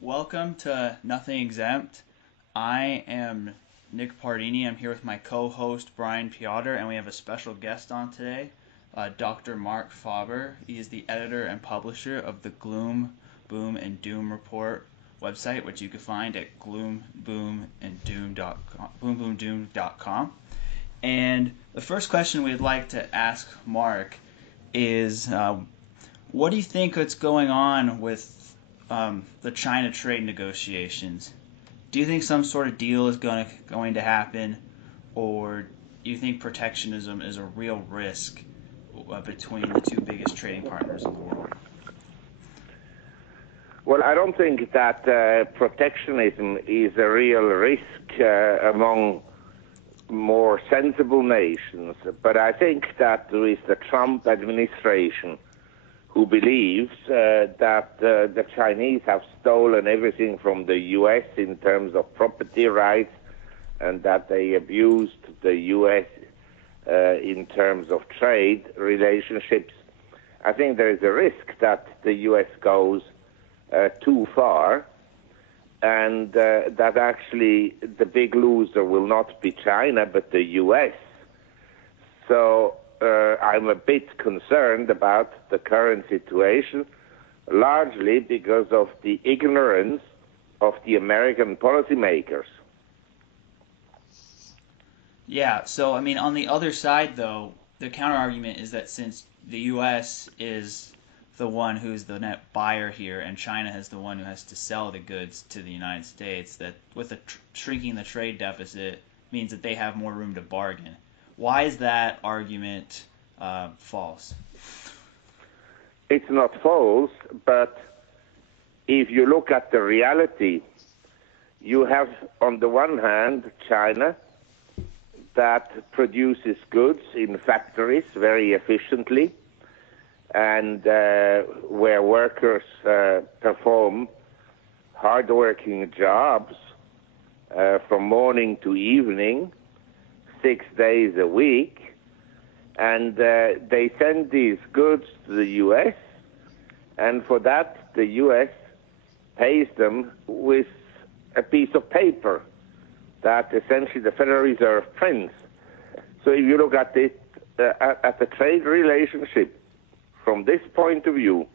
Welcome to Nothing Exempt. I am Nick Pardini. I'm here with my co-host Brian Piotr, and we have a special guest on today, Dr. Marc Faber. He is the editor and publisher of the Gloom, Boom, and Doom Report website, which you can find at gloomboomanddoom.com. And the first question we'd like to ask Marc is, what do you think is going on with the China trade negotiations? Do you think some sort of deal is going to happen, or do you think protectionism is a real risk between the two biggest trading partners in the world? Well, I don't think that protectionism is a real risk among more sensible nations, but I think that with the Trump administration, who believes that the Chinese have stolen everything from the U.S. in terms of property rights and that they abused the U.S. In terms of trade relationships. I think there is a risk that the U.S. goes too far and that actually the big loser will not be China but the U.S. So I'm a bit concerned about the current situation, largely because of the ignorance of the American policymakers. Yeah, so I mean, on the other side, though, the counterargument is that since the U.S. is the one who's the net buyer here, and China is the one who has to sell the goods to the United States, that with shrinking the trade deficit means that they have more room to bargain. Why is that argument false? It's not false, but if you look at the reality, you have on the one hand China that produces goods in factories very efficiently and where workers perform hard-working jobs from morning to evening, 6 days a week, and they send these goods to the U.S., and for that the U.S. pays them with a piece of paper that essentially the Federal Reserve prints. So if you look at it, at the trade relationship from this point of view,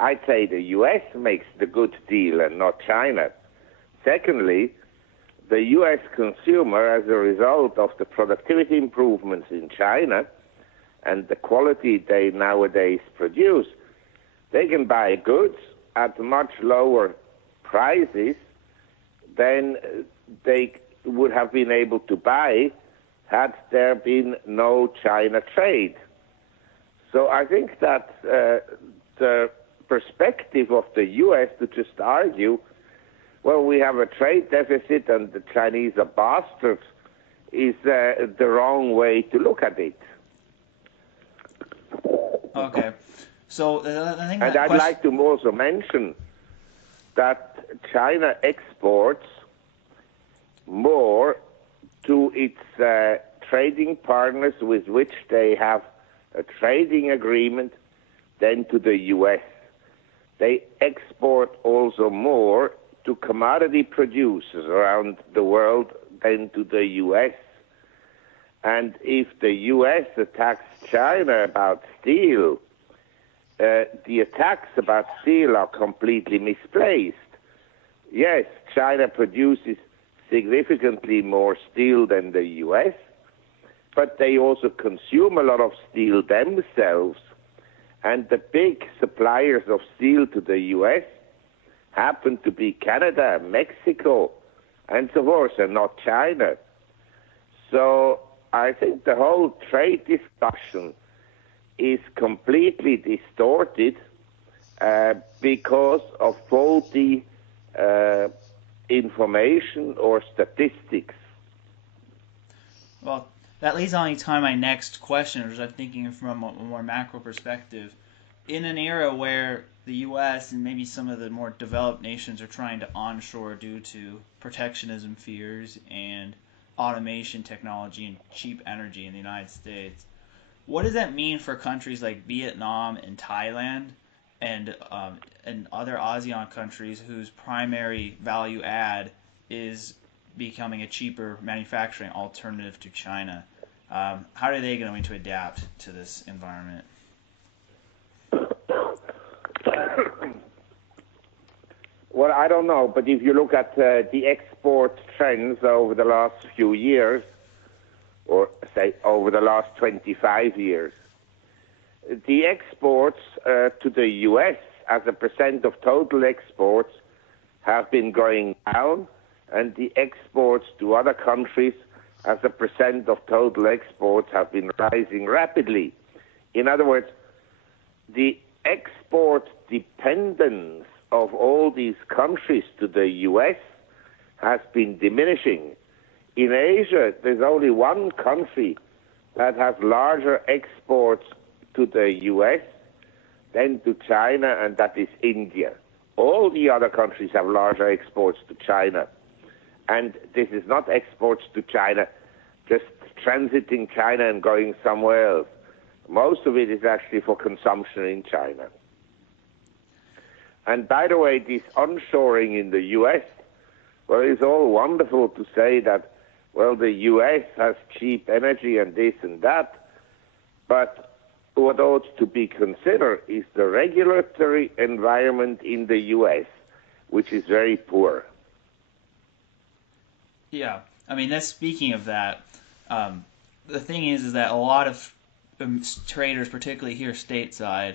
I'd say the U.S. makes the good deal and not China. Secondly, the U.S. consumer, as a result of the productivity improvements in China and the quality they nowadays produce, they can buy goods at much lower prices than they would have been able to buy had there been no China trade. So I think that the perspective of the U.S. to just argue, well, we have a trade deficit and the Chinese are bastards, is the wrong way to look at it. Okay. So I think and I'd like to also mention that China exports more to its trading partners with which they have a trading agreement than to the U.S. They export also more to commodity producers around the world than to the U.S. And if the U.S. attacks China about steel, the attacks about steel are completely misplaced. Yes, China produces significantly more steel than the U.S., but they also consume a lot of steel themselves. And the big suppliers of steel to the U.S. happen to be Canada, Mexico, and so forth, and not China. So I think the whole trade discussion is completely distorted because of faulty information or statistics. Well, that leads on to my next question, which I'm thinking from a more macro perspective. In an era where the U.S. and maybe some of the more developed nations are trying to onshore due to protectionism fears and automation technology and cheap energy in the United States, what does that mean for countries like Vietnam and Thailand and other ASEAN countries whose primary value add is becoming a cheaper manufacturing alternative to China. How are they going to adapt to this environment? Well, I don't know, but if you look at the export trends over the last few years, or say over the last 25 years, the exports to the U.S. as a percent of total exports have been going down, and the exports to other countries as a percent of total exports have been rising rapidly. In other words, the export dependence of all these countries to the U.S. has been diminishing. In Asia, there's only one country that has larger exports to the U.S. than to China, and that is India. All the other countries have larger exports to China. And this is not exports to China, just transiting China and going somewhere else. Most of it is actually for consumption in China. And by the way, this onshoring in the U.S., well, it's all wonderful to say that, well, the U.S. has cheap energy and this and that, but what ought to be considered is the regulatory environment in the U.S., which is very poor. Yeah, I mean, that's speaking of that. The thing is that a lot of traders, particularly here stateside,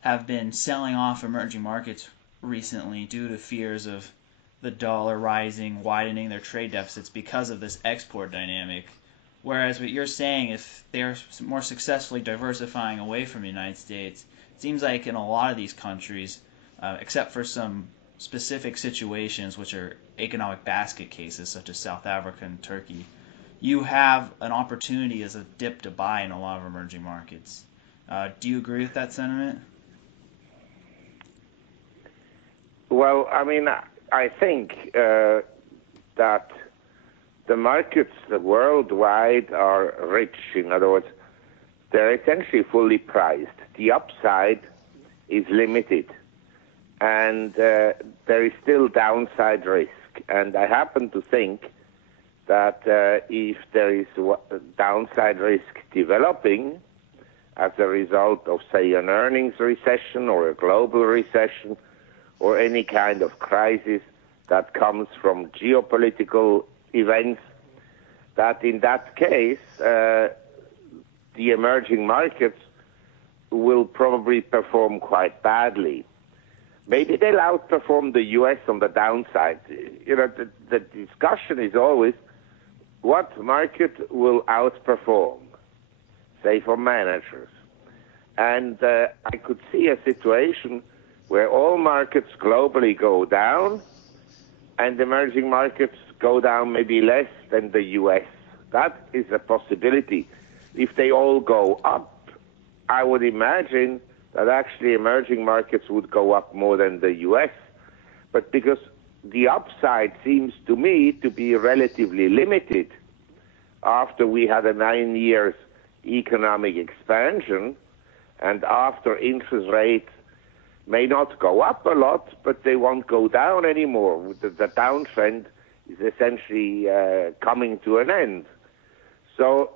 have been selling off emerging markets recently due to fears of the dollar rising, widening their trade deficits because of this export dynamic. Whereas what you're saying, if they're more successfully diversifying away from the United States, it seems like in a lot of these countries, except for some specific situations which are economic basket cases such as South Africa and Turkey, you have an opportunity as a dip to buy in a lot of emerging markets. Do you agree with that sentiment? Well, I mean, I think that the markets worldwide are rich. In other words, they're essentially fully priced. The upside is limited, and there is still downside risk. And I happen to think that if there is downside risk developing as a result of, say, an earnings recession or a global recession or any kind of crisis that comes from geopolitical events, that in that case, the emerging markets will probably perform quite badly. Maybe they'll outperform the U.S. on the downside. You know, the discussion is always what market will outperform, say, for managers. And I could see a situation where all markets globally go down and emerging markets go down maybe less than the U.S. That is a possibility. If they all go up, I would imagine that actually emerging markets would go up more than the U.S. But because the upside seems to me to be relatively limited after we had a 9 years economic expansion and after interest rates may not go up a lot, but they won't go down anymore. The downtrend is essentially coming to an end. So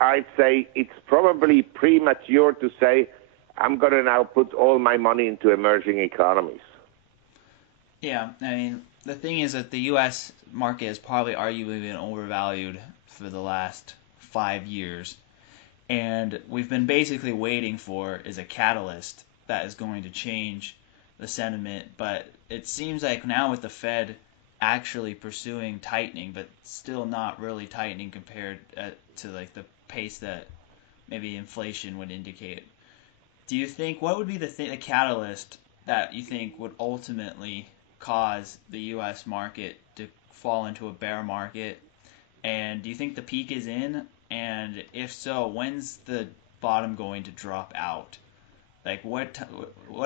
I'd say it's probably premature to say, I'm going to now put all my money into emerging economies. Yeah, I mean, the thing is that the U.S. market has probably arguably been overvalued for the last 5 years. And we've been basically waiting for is a catalyst that is going to change the sentiment. But it seems like now with the Fed actually pursuing tightening, but still not really tightening compared to like the pace that maybe inflation would indicate. Do you think, what would be the catalyst that you think would ultimately cause the U.S. market to fall into a bear market? And do you think the peak is in? And if so, when's the bottom going to drop out? Like what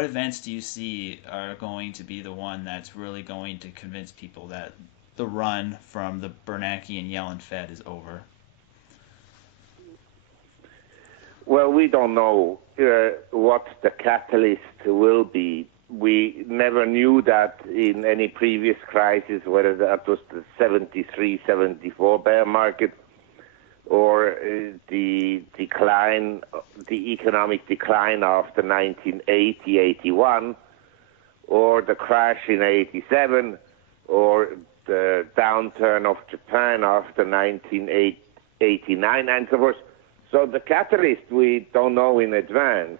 events do you see are going to be the one that's really going to convince people that the run from the Bernanke and Yellen Fed is over? Well, we don't know what the catalyst will be. We never knew that in any previous crisis, whether that was the 73, 74 bear market or the decline, the economic decline after 1980, 81, or the crash in 87, or the downturn of Japan after 1989, and so forth. So the catalyst we don't know in advance.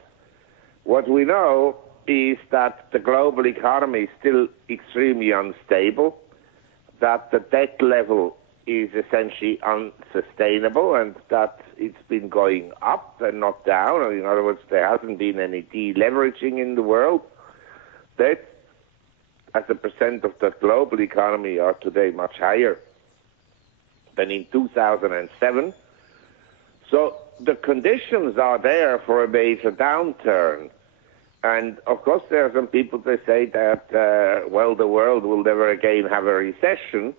What we know is that the global economy is still extremely unstable, that the debt level is essentially unsustainable, and that it's been going up and not down. In other words, there hasn't been any deleveraging in the world. Debt as a percent of the global economy are today much higher than in 2007. So the conditions are there for a major downturn. And of course, there are some people that say that, well, the world will never again have a recession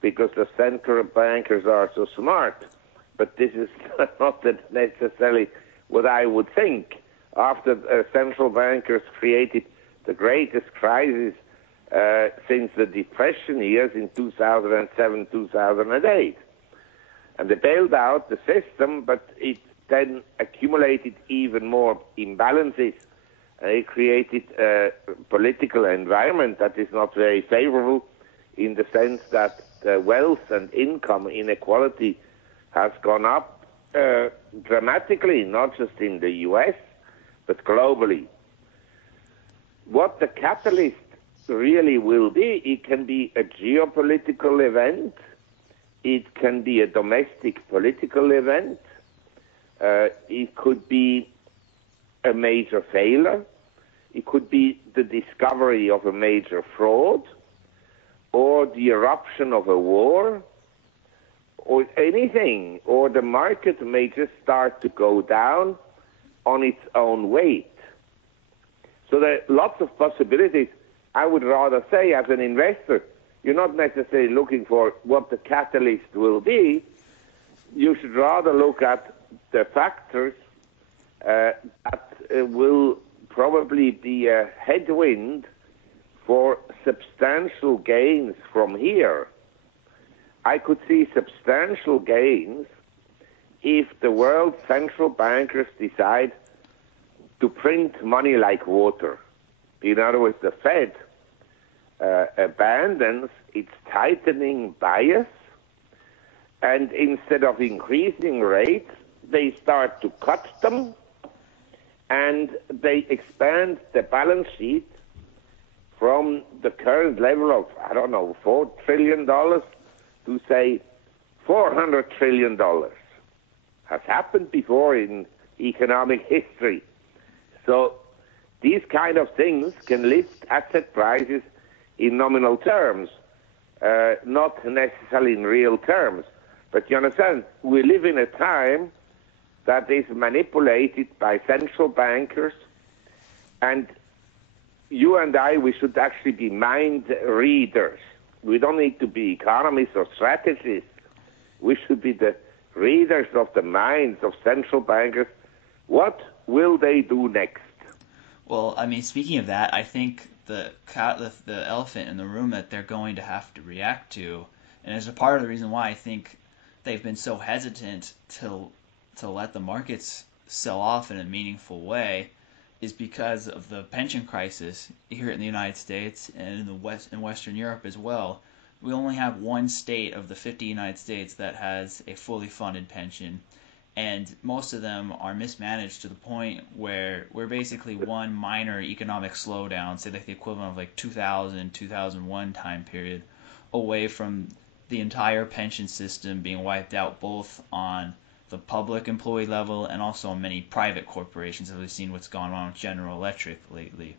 because the central bankers are so smart. But this is not necessarily what I would think. After central bankers created the greatest crisis since the Depression years in 2007, 2008. And they bailed out the system, but it then accumulated even more imbalances. It created a political environment that is not very favorable in the sense that the wealth and income inequality has gone up dramatically, not just in the US, but globally. What the catalyst really will be, it can be a geopolitical event, it can be a domestic political event, it could be a major failure, it could be the discovery of a major fraud, or the eruption of a war, or anything, or the market may just start to go down on its own weight. So there are lots of possibilities. I would rather say, as an investor, you're not necessarily looking for what the catalyst will be. You should rather look at the factors that will probably be a headwind for substantial gains from here. I could see substantial gains if the world's central bankers decide to print money like water. In other words, the Fed abandons its tightening bias, and instead of increasing rates, they start to cut them, and they expand the balance sheet from the current level of, I don't know, $4 trillion to, say, $400 trillion. Has happened before in economic history. So these kind of things can lift asset prices in nominal terms, not necessarily in real terms. But you understand, we live in a time that is manipulated by central bankers, and you and I, we should actually be mind readers. We don't need to be economists or strategists. We should be the readers of the minds of central bankers. What will they do next? Well, I mean, speaking of that, I think the elephant in the room that they're going to have to react to, and is a part of the reason why I think they've been so hesitant to let the markets sell off in a meaningful way, is because of the pension crisis here in the United States and in Western Europe as well. We only have one state of the 50 United States that has a fully funded pension, and most of them are mismanaged to the point where we're basically one minor economic slowdown, say like the equivalent of like 2000, 2001 time period, away from the entire pension system being wiped out, both on the public employee level and also on many private corporations, as we've seen what's gone on with General Electric lately.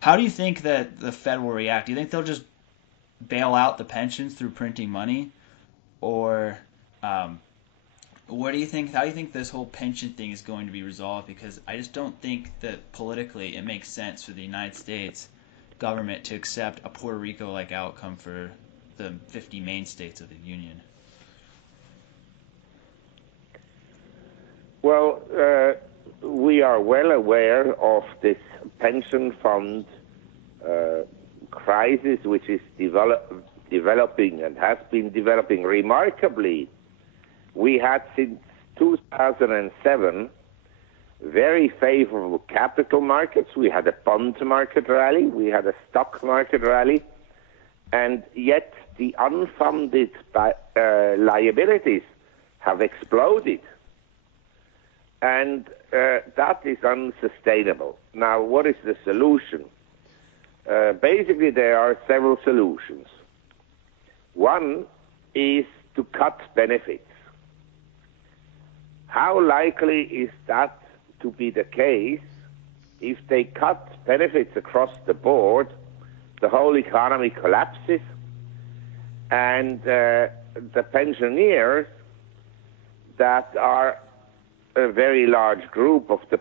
How do you think that the Fed will react? Do you think they'll just bail out the pensions through printing money, or what do you think? How do you think this whole pension thing is going to be resolved? Because I just don't think that politically it makes sense for the United States government to accept a Puerto Rico-like outcome for the 50 main states of the Union. Well, we are well aware of this pension fund crisis, which is developing and has been developing remarkably. We had since 2007 very favorable capital markets. We had a bond market rally, we had a stock market rally, and yet the unfunded liabilities have exploded. And that is unsustainable. Now, what is the solution? Basically, there are several solutions. One is to cut benefits. How likely is that to be the case? If they cut benefits across the board, the whole economy collapses, and the pensioners, that are a very large group of the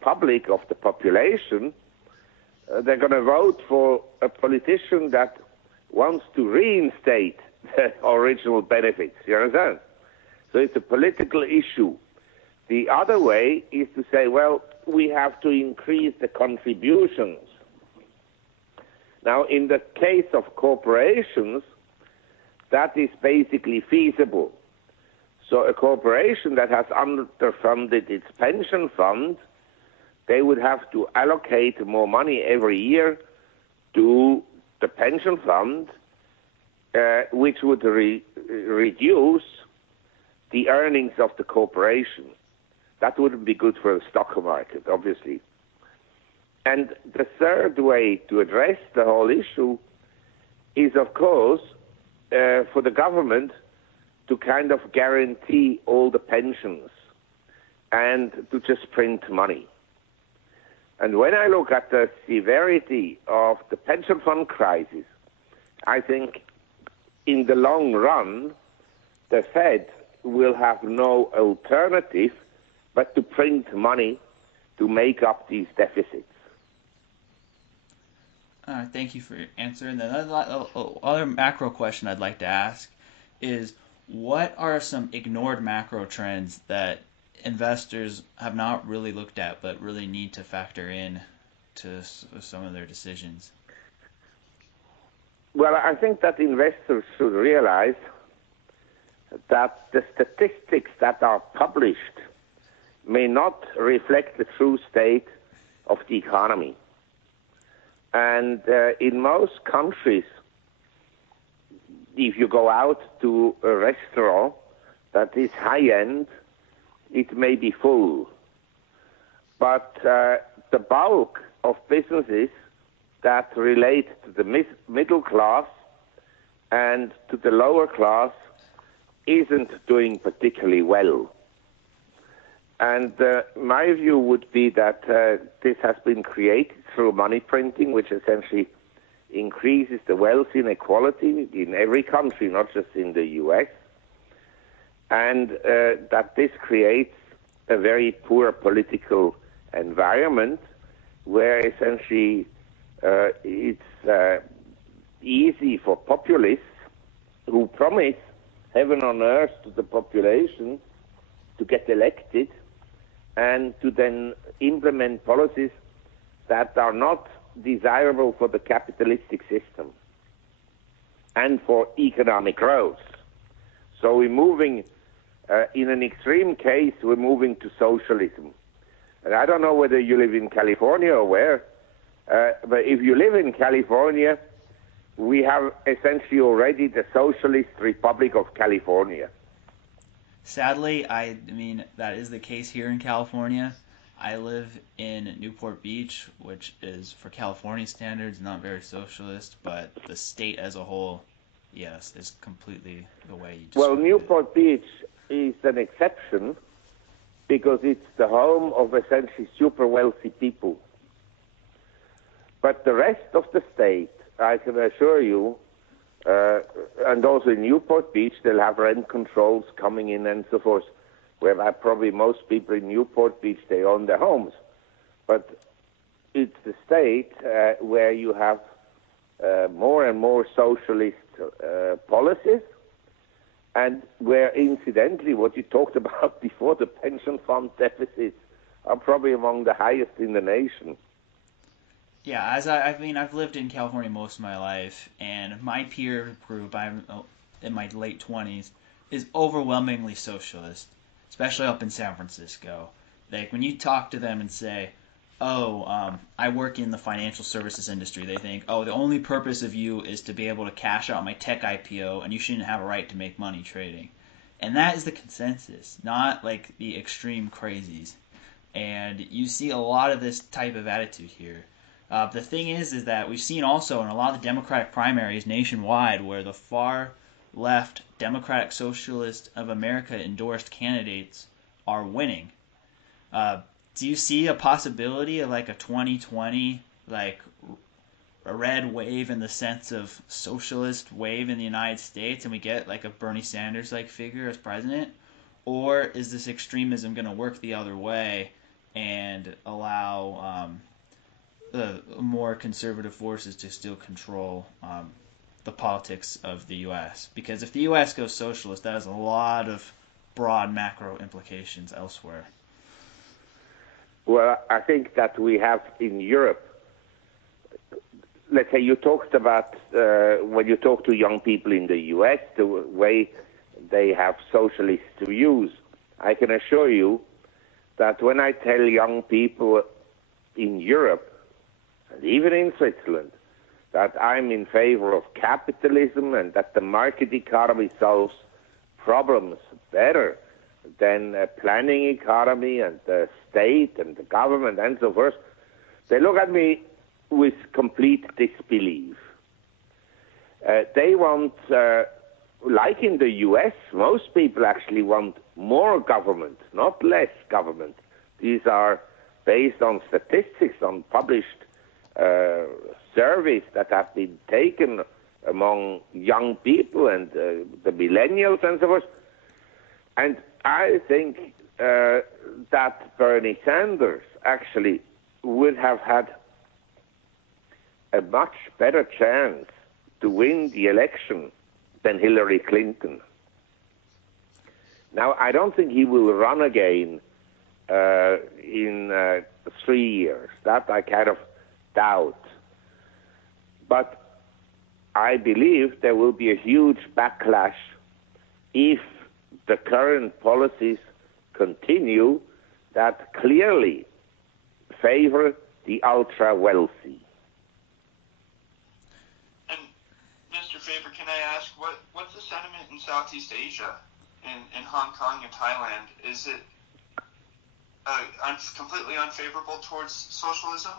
public, of the population, they're going to vote for a politician that wants to reinstate the original benefits. You understand? So it's a political issue. The other way is to say, well, we have to increase the contributions. Now, in the case of corporations, that is basically feasible. So a corporation that has underfunded its pension fund, they would have to allocate more money every year to the pension fund, which would reduce the earnings of the corporation. That wouldn't be good for the stock market, obviously. And the third way to address the whole issue is, of course, for the government to kind of guarantee all the pensions and to just print money. And when I look at the severity of the pension fund crisis, I think in the long run, the Fed will have no alternative but to print money to make up these deficits. Thank you for your answer. And the other macro question I'd like to ask is, what are some ignored macro trends that investors have not really looked at but really need to factor in to some of their decisions? Well, I think that investors should realize that the statistics that are published may not reflect the true state of the economy. And in most countries, if you go out to a restaurant that is high-end, it may be full. But the bulk of businesses that relate to the middle class and to the lower class isn't doing particularly well. And my view would be that this has been created through money printing, which essentially increases the wealth inequality in every country, not just in the U.S., and that this creates a very poor political environment where essentially it's easy for populists who promise heaven on earth to the population to get elected and to then implement policies that are not desirable for the capitalistic system and for economic growth. So we're moving, in an extreme case, we're moving to socialism. And I don't know whether you live in California or where, but if you live in California, we have essentially already the Socialist Republic of California. Sadly, I mean, that is the case here in California. I live in Newport Beach, which is, for California standards, not very socialist, but the state as a whole, yes, is completely the way you described Well, Newport Beach is an exception because it's the home of essentially super wealthy people. But the rest of the state, I can assure you, and also in Newport Beach, they'll have rent controls coming in and so forth, whereby probably most people in Newport Beach, they own their homes. But it's the state where you have more and more socialist policies, and where, incidentally, what you talked about before, the pension fund deficits are probably among the highest in the nation. Yeah, I've lived in California most of my life, and my peer group, I'm in my late 20s, is overwhelmingly socialist, especially up in San Francisco. Like, when you talk to them and say, I work in the financial services industry, they think, oh, the only purpose of you is to be able to cash out my tech IPO, and you shouldn't have a right to make money trading. And that is the consensus, not like the extreme crazies. And you see a lot of this type of attitude here. The thing is that we've seen also in a lot of the Democratic primaries nationwide where the far left Democratic Socialist of America endorsed candidates are winning. Do you see a possibility of like a 2020, like a red wave in the sense of socialist wave in the United States, and we get like a Bernie Sanders like figure as president? Or is this extremism going to work the other way and allow the more conservative forces to still control the politics of the U.S.? Because if the U.S. goes socialist, that has a lot of broad macro implications elsewhere. Well, I think that we have in Europe, let's say you talked about when you talk to young people in the U.S., the way they have socialist views. I can assure you that when I tell young people in Europe, and even in Switzerland, that I'm in favor of capitalism and that the market economy solves problems better than a planning economy and the state and the government and so forth, they look at me with complete disbelief. They want, like in the U.S., most people actually want more government, not less government. These are based on statistics, on published surveys that have been taken among young people and the millennials and so forth. And I think that Bernie Sanders actually would have had a much better chance to win the election than Hillary Clinton. Now, I don't think he will run again in 3 years. That I kind of doubt. But I believe there will be a huge backlash if the current policies continue that clearly favor the ultra-wealthy. And Mr. Faber, can I ask, what's the sentiment in Southeast Asia, in Hong Kong and Thailand? Is it completely unfavorable towards socialism,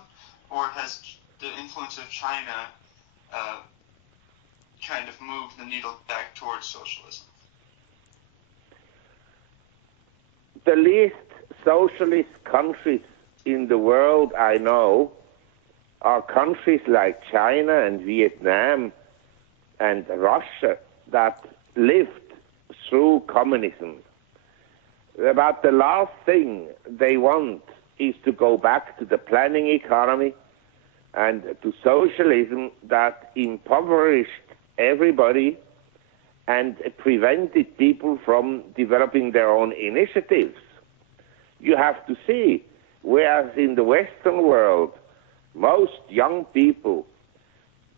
or has the influence of China kind of moved the needle back towards socialism? The least socialist countries in the world I know are countries like China and Vietnam and Russia that lived through communism. About the last thing they want is to go back to the planning economy and to socialism that impoverished everybody and prevented people from developing their own initiatives. You have to see, whereas in the Western world, most young people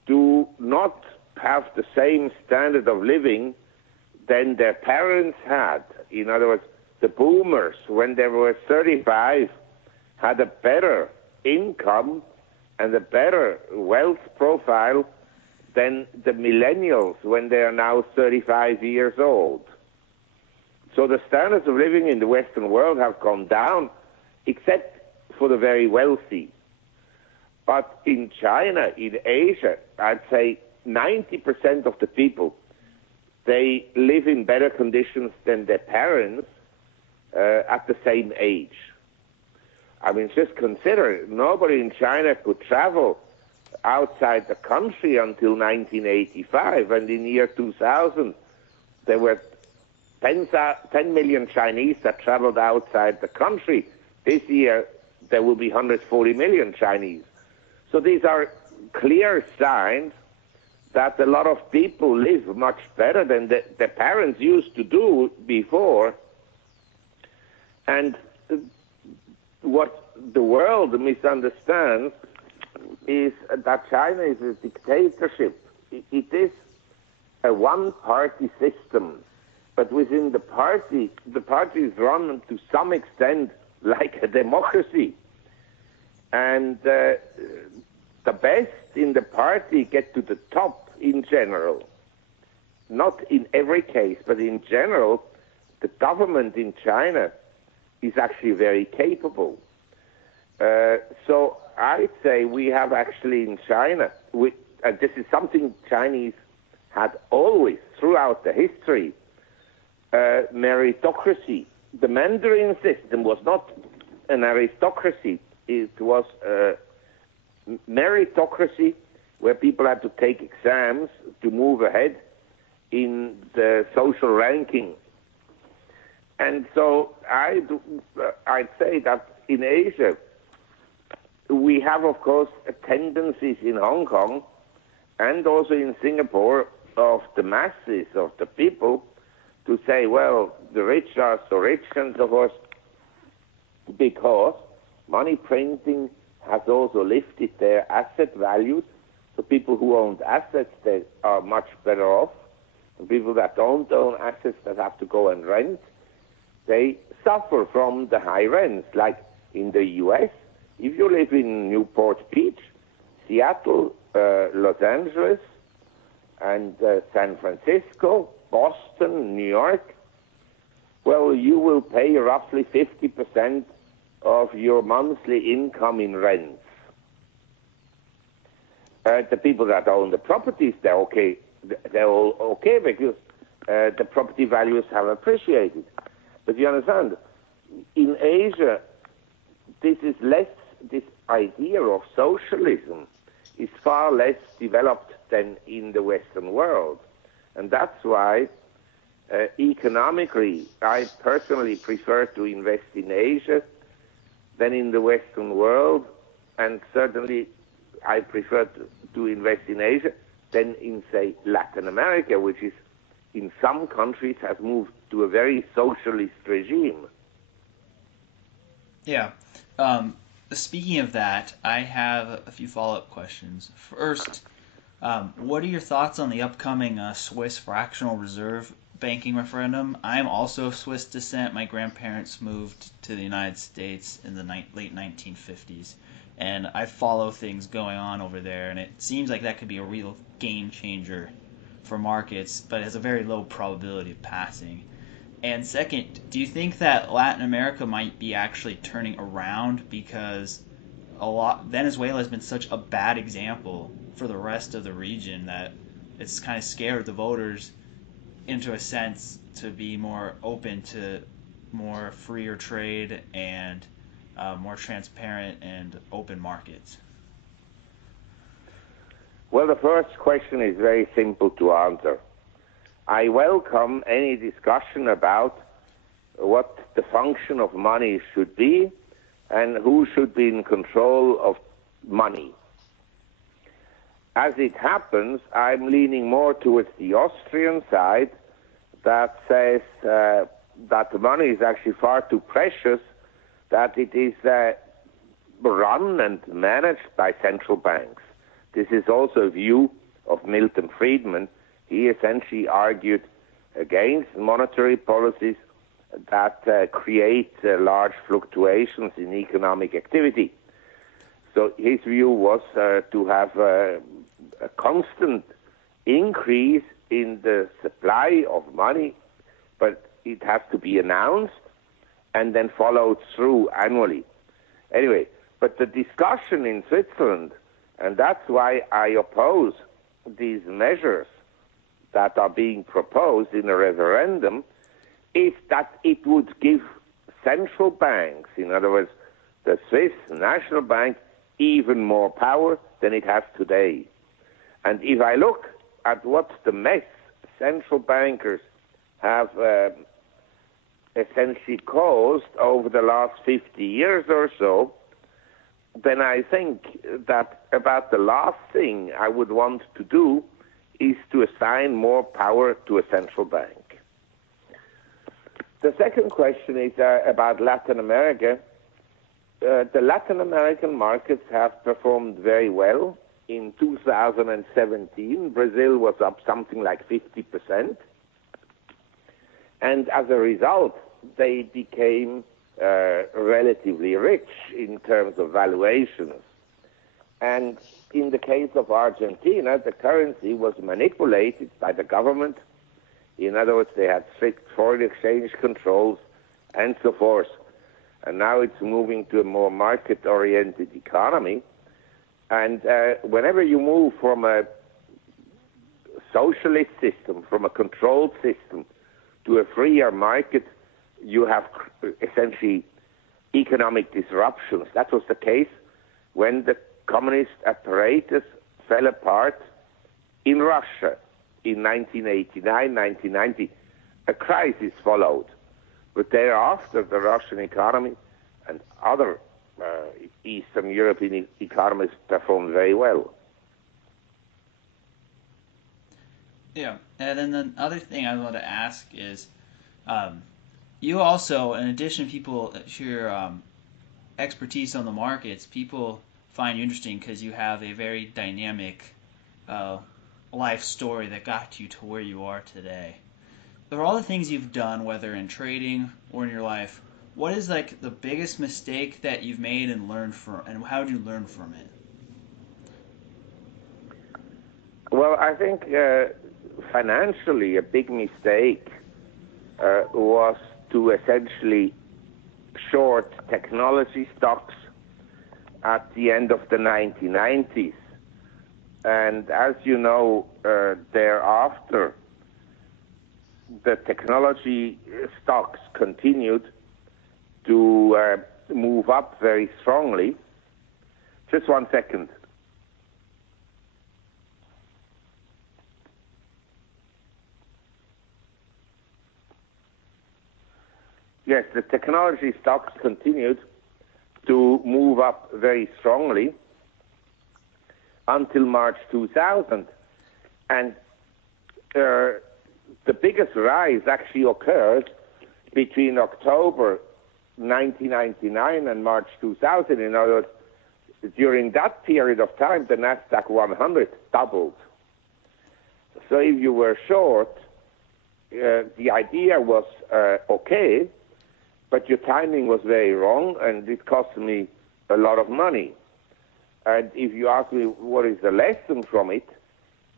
do not have the same standard of living than their parents had. In other words, the boomers, when they were 35, had a better income and a better wealth profile than the millennials when they are now 35 years old. So the standards of living in the Western world have gone down, except for the very wealthy. But in China, in Asia, I'd say 90% of the people, they live in better conditions than their parents at the same age. I mean, just consider, nobody in China could travel outside the country until 1985, and in the year 2000, there were 10 million Chinese that traveled outside the country. This year, there will be 140 million Chinese. So these are clear signs that a lot of people live much better than the parents used to do before. And what the world misunderstands is that China is a dictatorship. It is a one-party system, but within the party is run to some extent like a democracy. And the best in the party get to the top in general. Not in every case, but in general, the government in China is actually very capable. So I'd say we have actually in China, and this is something Chinese had always throughout the history, meritocracy. The Mandarin system was not an aristocracy. It was a meritocracy where people had to take exams to move ahead in the social ranking. And so I'd say that in Asia, we have, of course, tendencies in Hong Kong and also in Singapore of the masses, of the people, to say, well, the rich are so rich and so forth, because money printing has also lifted their asset values. So people who own assets, they are much better off. And people that don't own assets, that have to go and rent, they suffer from the high rents. Like in the U.S., if you live in Newport Beach, Seattle, Los Angeles, and San Francisco, Boston, New York, well, you will pay roughly 50% of your monthly income in rents. The people that own the properties, they're okay. They're all okay because the property values have appreciated. But you understand, in Asia, this idea of socialism is far less developed than in the Western world. And that's why economically, I personally prefer to invest in Asia than in the Western world, and certainly I prefer to invest in Asia than in, say, Latin America, which is, in some countries, has moved to a very socialist regime. Yeah. Speaking of that, I have a few follow-up questions. First, what are your thoughts on the upcoming Swiss fractional reserve banking referendum? I'm also of Swiss descent. My grandparents moved to the United States in the late 1950s, and I follow things going on over there, and it seems like that could be a real game changer for markets, but it has a very low probability of passing. And second, do you think that Latin America might be actually turning around, because Venezuela has been such a bad example for the rest of the region that it's kind of scared the voters into a sense to be more open to more freer trade and more transparent and open markets? Well, the first question is very simple to answer. I welcome any discussion about what the function of money should be and who should be in control of money. As it happens, I'm leaning more towards the Austrian side that says that the money is actually far too precious, that it is run and managed by central banks. This is also a view of Milton Friedman. He essentially argued against monetary policies that create large fluctuations in economic activity. So his view was to have a constant increase in the supply of money, but it has to be announced and then followed through annually. Anyway, but the discussion in Switzerland, and that's why I oppose these measures that are being proposed in a referendum, is that it would give central banks, in other words, the Swiss National Bank, even more power than it has today. And if I look at what the mess central bankers have essentially caused over the last 50 years or so, then I think that about the last thing I would want to do is to assign more power to a central bank. The second question is about Latin America. The Latin American markets have performed very well. In 2017, Brazil was up something like 50%. And as a result, they became relatively rich in terms of valuations. And in the case of Argentina, the currency was manipulated by the government. In other words, they had strict foreign exchange controls and so forth. And now it's moving to a more market-oriented economy. And whenever you move from a socialist system, from a controlled system, to a freer market, you have essentially economic disruptions. That was the case when the communist apparatus fell apart in Russia in 1989, 1990. A crisis followed. But thereafter, the Russian economy and other Eastern European economies performed very well. Yeah, and then the other thing I want to ask is, you also, in addition to your expertise on the markets, people find you interesting because you have a very dynamic life story that got you to where you are today. For all the things you've done, whether in trading or in your life, what is like the biggest mistake that you've made and learned from, and how did you learn from it? Well, I think financially a big mistake was to essentially short technology stocks at the end of the 1990s. And as you know, thereafter, the technology stocks continued to move up very strongly. Just 1 second. Yes, the technology stocks continued to move up very strongly until March 2000. And the biggest rise actually occurred between October 1999 and March 2000. In other words, during that period of time, the Nasdaq 100 doubled. So if you were short, the idea was okay, but your timing was very wrong, and it cost me a lot of money. And if you ask me what is the lesson from it,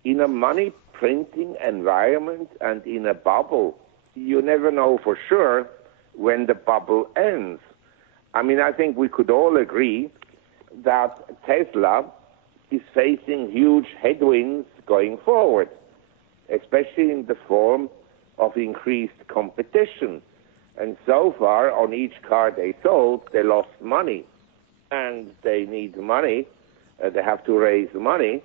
in a money printing environment and in a bubble, you never know for sure when the bubble ends. I mean, I think we could all agree that Tesla is facing huge headwinds going forward, especially in the form of increased competition. And so far, on each car they sold, they lost money. And they need money. They have to raise money.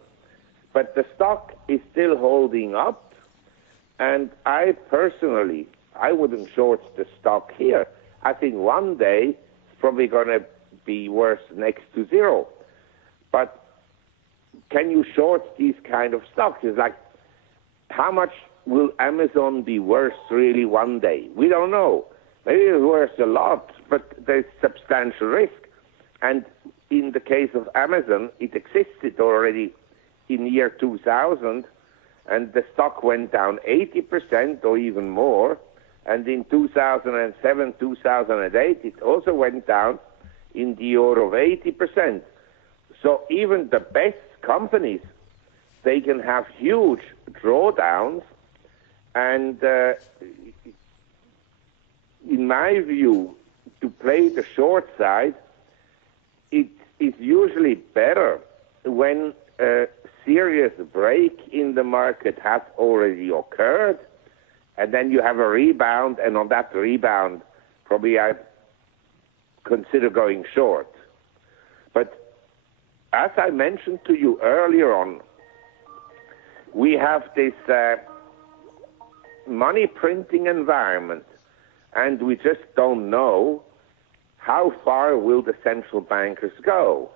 But the stock is still holding up. And I personally, I wouldn't short the stock here. I think one day it's probably going to be worth next to zero. But can you short these kind of stocks? It's like, how much will Amazon be worth really one day? We don't know. Maybe it's worth a lot, but there's substantial risk. And in the case of Amazon, it existed already in year 2000, and the stock went down 80% or even more. And in 2007, 2008, it also went down in the order of 80%. So even the best companies, they can have huge drawdowns. And in my view, to play the short side, it is usually better when a serious break in the market has already occurred, and then you have a rebound, and on that rebound, probably I consider going short. But as I mentioned to you earlier on, we have this money printing environment, and we just don't know how far will the central bankers go.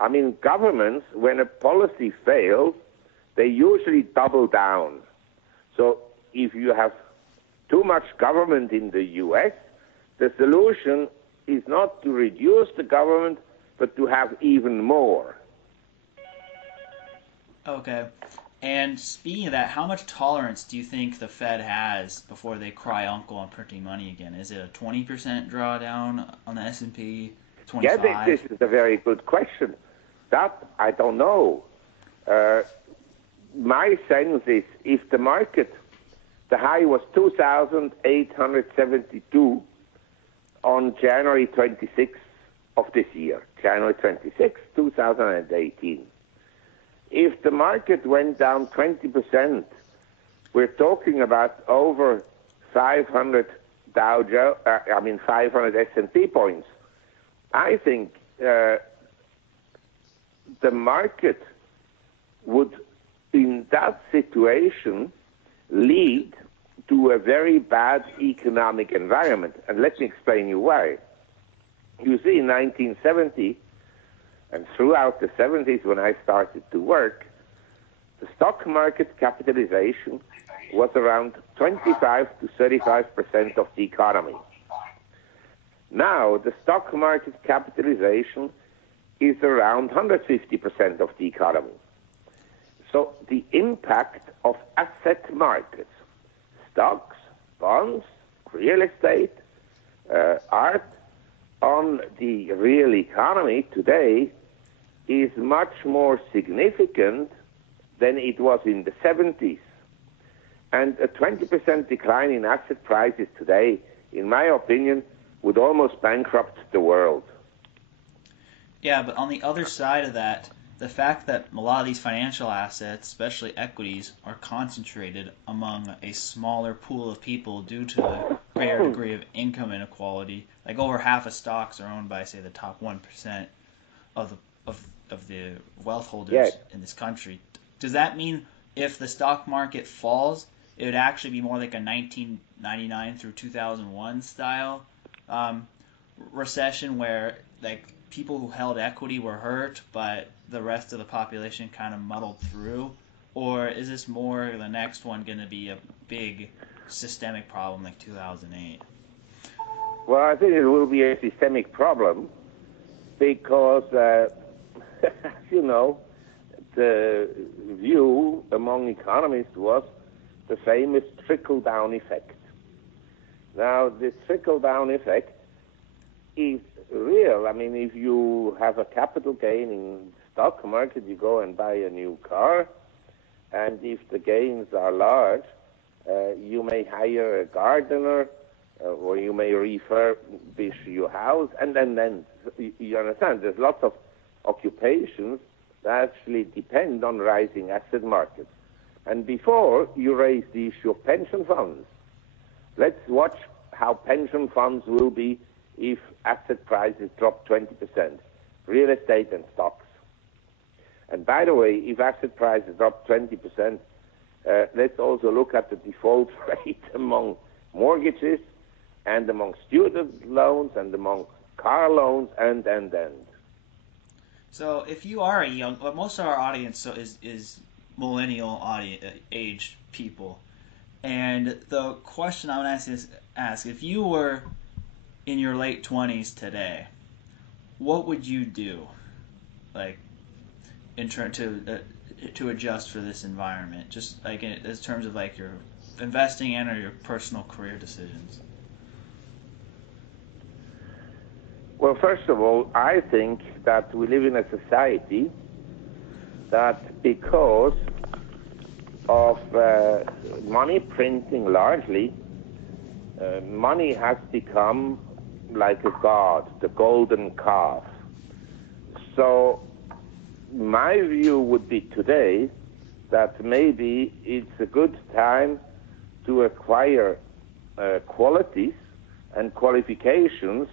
I mean, governments, when a policy fails, they usually double down. So if you have too much government in the U.S., the solution is not to reduce the government, but to have even more. Okay. And speaking of that, how much tolerance do you think the Fed has before they cry uncle on printing money again? Is it a 20% drawdown on the S&P? 25? Yeah, this is a very good question. That I don't know. My sense is if the market, the high was 2,872 on January 26th of this year, January 26th, 2018. If the market went down 20%, we're talking about over 500 500 S&P points. I think the market would, in that situation, lead to a very bad economic environment. And let me explain you why. You see, in 1970, and throughout the 70s when I started to work, the stock market capitalization was around 25 to 35% of the economy. Now, the stock market capitalization is around 150% of the economy. So the impact of asset markets, stocks, bonds, real estate, art, on the real economy today is much more significant than it was in the 70s. And a 20% decline in asset prices today, in my opinion, would almost bankrupt the world. Yeah, but on the other side of that, the fact that a lot of these financial assets, especially equities, are concentrated among a smaller pool of people due to the greater degree of income inequality, like over half of stocks are owned by, say, the top 1% of the wealth holders in this country. Does that mean if the stock market falls, it would actually be more like a 1999 through 2001 style recession where like people who held equity were hurt, but the rest of the population kind of muddled through? Or is this more the next one going to be a big systemic problem like 2008? Well, I think it will be a systemic problem because, you know, the view among economists was the famous trickle-down effect. Now, this trickle-down effect is real. I mean, if you have a capital gain in the stock market, you go and buy a new car, and if the gains are large, you may hire a gardener, or you may refurbish your house, and then you understand, there's lots of occupations that actually depend on rising asset markets. And before you raise the issue of pension funds, let's watch how pension funds will be if asset prices drop 20%, real estate and stocks. And by the way, if asset prices drop 20%, let's also look at the default rate among mortgages and among student loans and among car loans and. So if you are a young, well, most of our audience is millennial age people, and the question I want to ask, if you were in your late 20s today, what would you do, like, in to adjust for this environment, just like in terms of like your investing in or your personal career decisions? Well, first of all, I think that we live in a society that because of money printing largely, money has become like a god, the golden calf. So my view would be today that maybe it's a good time to acquire qualities and qualifications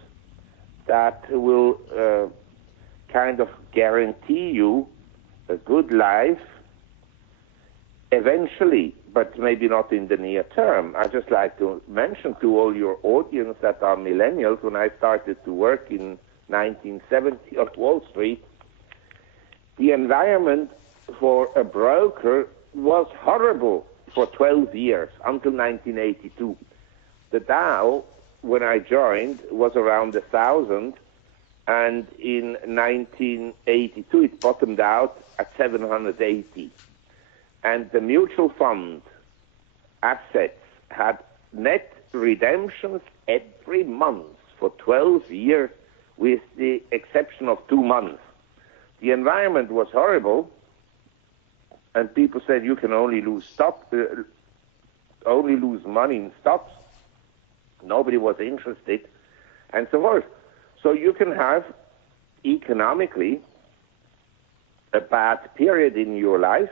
that will kind of guarantee you a good life eventually, but maybe not in the near term. I just like to mention to all your audience that are millennials, when I started to work in 1970 on Wall Street, the environment for a broker was horrible for 12 years, until 1982. The Dow, when I joined, was around 1,000, and in 1982 it bottomed out at 780. And the mutual fund assets had net redemptions every month for 12 years, with the exception of 2 months. The environment was horrible, and people said you can only lose money in stocks. Nobody was interested, and so forth. So you can have economically a bad period in your life,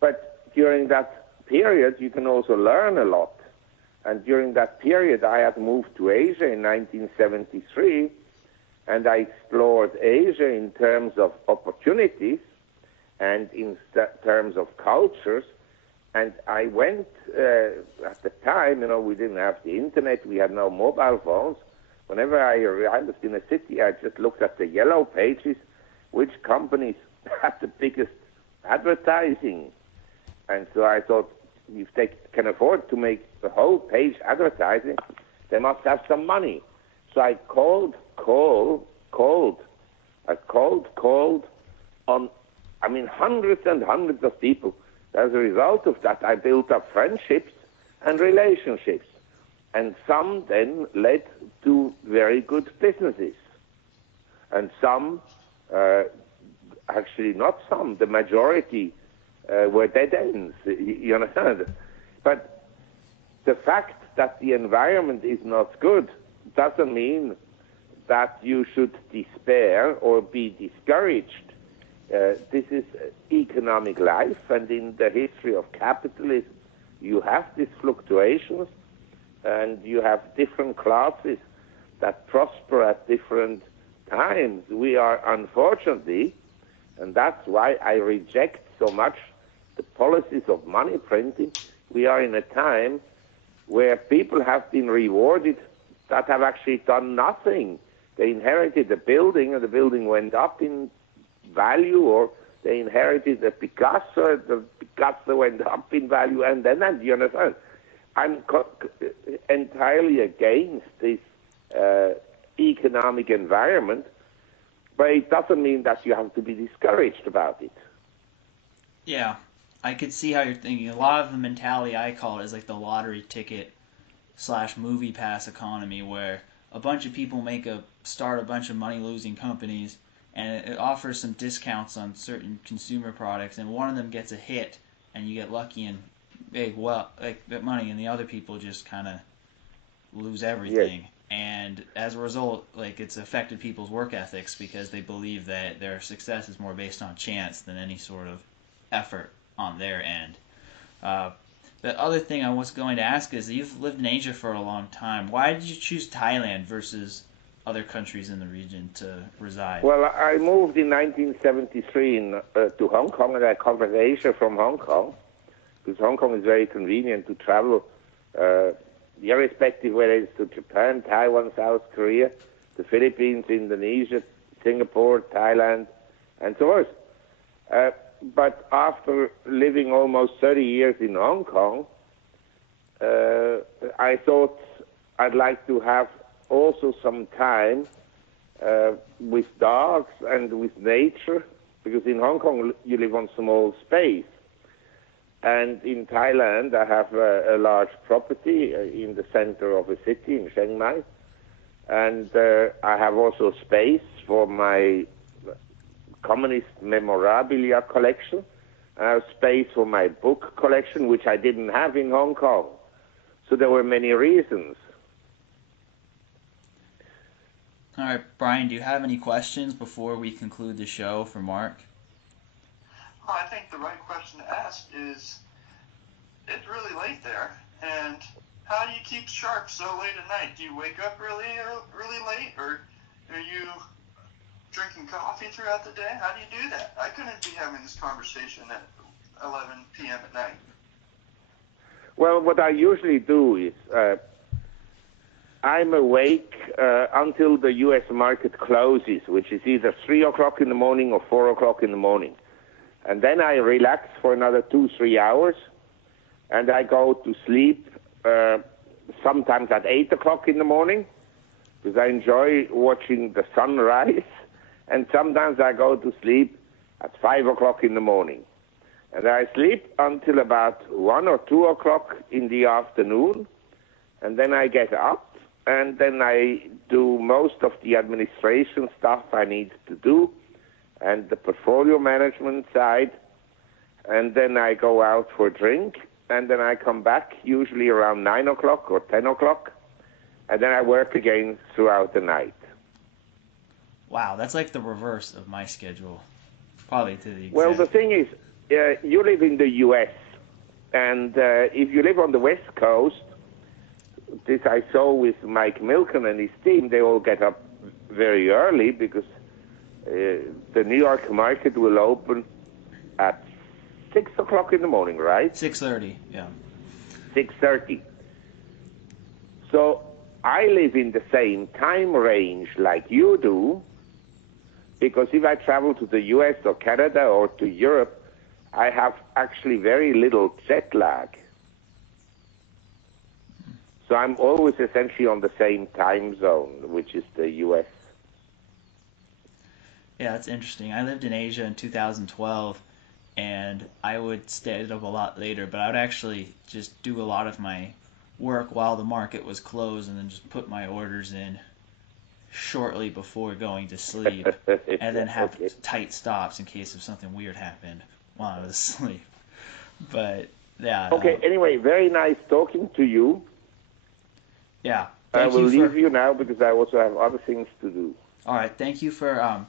but during that period you can also learn a lot. And during that period I had moved to Asia in 1973, and I explored Asia in terms of opportunities and in terms of cultures. And I went, at the time, we didn't have the internet, we had no mobile phones. Whenever I arrived in a city, I just looked at the yellow pages, which companies had the biggest advertising. And so I thought, if they can afford to make the whole page advertising, they must have some money. So I called on, hundreds and hundreds of people. As a result of that, I built up friendships and relationships. And some then led to very good businesses. And some, actually not some, the majority were dead ends, you understand? But the fact that the environment is not good doesn't mean that you should despair or be discouraged. This is economic life, and in the history of capitalism, you have these fluctuations, and you have different classes that prosper at different times. We are, unfortunately, and that's why I reject so much the policies of money printing, we are in a time where people have been rewarded that have actually done nothing. They inherited a building, and the building went up in value, or they inherited a Picasso, the Picasso went up in value, and then, you understand? I'm entirely against this economic environment, but it doesn't mean that you have to be discouraged about it. Yeah, I could see how you're thinking. A lot of the mentality I call it is like the lottery ticket / movie pass economy, where a bunch of people start a bunch of money-losing companies, and it offers some discounts on certain consumer products, and one of them gets a hit, and you get lucky and big money, and the other people just kind of lose everything. Yes. And as a result, it's affected people's work ethics, because they believe that their success is more based on chance than any sort of effort on their end. The other thing I was going to ask is, you've lived in Asia for a long time. Why did you choose Thailand versus other countries in the region to reside? Well, I moved in 1973 to Hong Kong, and I covered Asia from Hong Kong, because Hong Kong is very convenient to travel, irrespective whether it's to Japan, Taiwan, South Korea, the Philippines, Indonesia, Singapore, Thailand, and so forth. But after living almost 30 years in Hong Kong, I thought I'd like to have also some time with dogs and with nature, because in Hong Kong you live on small space. And in Thailand I have a large property in the center of a city in Chiang Mai. And I have also space for my communist memorabilia collection. I have space for my book collection, which I didn't have in Hong Kong. So there were many reasons. All right, Brian, do you have any questions before we conclude the show for Mark? Well, I think the right question to ask is, it's really late there, and how do you keep sharp so late at night? Do you wake up really late, or are you drinking coffee throughout the day? How do you do that? I couldn't be having this conversation at 11 p.m. at night. Well, what I usually do is I'm awake until the U.S. market closes, which is either 3 o'clock in the morning or 4 o'clock in the morning. And then I relax for another 2-3 hours, and I go to sleep sometimes at 8 o'clock in the morning, because I enjoy watching the sunrise, and sometimes I go to sleep at 5 o'clock in the morning. And I sleep until about 1 or 2 o'clock in the afternoon, and then I get up, and then I do most of the administration stuff I need to do, and the portfolio management side, and then I go out for a drink, and then I come back usually around 9 o'clock or 10 o'clock, and then I work again throughout the night. Wow, that's like the reverse of my schedule. Probably to the exact. Well, the thing is, you live in the U.S., and if you live on the West Coast, this I saw with Mike Milken and his team, they all get up very early because the New York market will open at 6 o'clock in the morning, right? 6:30, yeah. 6:30. So I live in the same time range like you do, because if I travel to the U.S. or Canada or to Europe, I have actually very little jet lag. So I'm always essentially on the same time zone, which is the U.S. Yeah, that's interesting. I lived in Asia in 2012, and I would stay up a lot later, but I would actually just do a lot of my work while the market was closed and then just put my orders in shortly before going to sleep, and then have tight stops in case if something weird happened while I was asleep. But yeah. Okay. Anyway, very nice talking to you. Yeah. I will leave you now because I also have other things to do. All right. Thank you for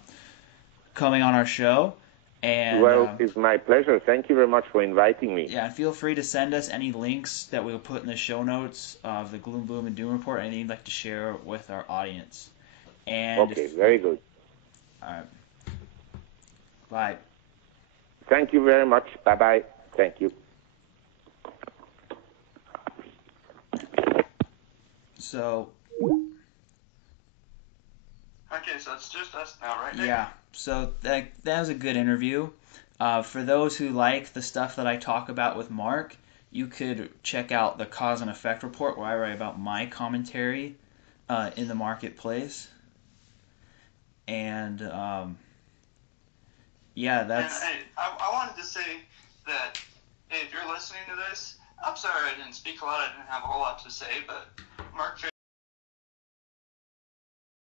coming on our show. And well, it's my pleasure. Thank you very much for inviting me. Yeah, and feel free to send us any links that we'll put in the show notes of the Gloom, Boom, and Doom Report, anything you'd like to share with our audience. And okay, very good. All right. Bye. Thank you very much. Bye-bye. Thank you. So. Okay, so it's just us now, right, Nick? Yeah. So that was a good interview. For those who like the stuff that I talk about with Mark, you could check out the Cause and Effect Report, where I write about my commentary in the marketplace. And yeah, that's. And I wanted to say that if you're listening to this, I'm sorry I didn't speak a lot. I didn't have a whole lot to say, but Marc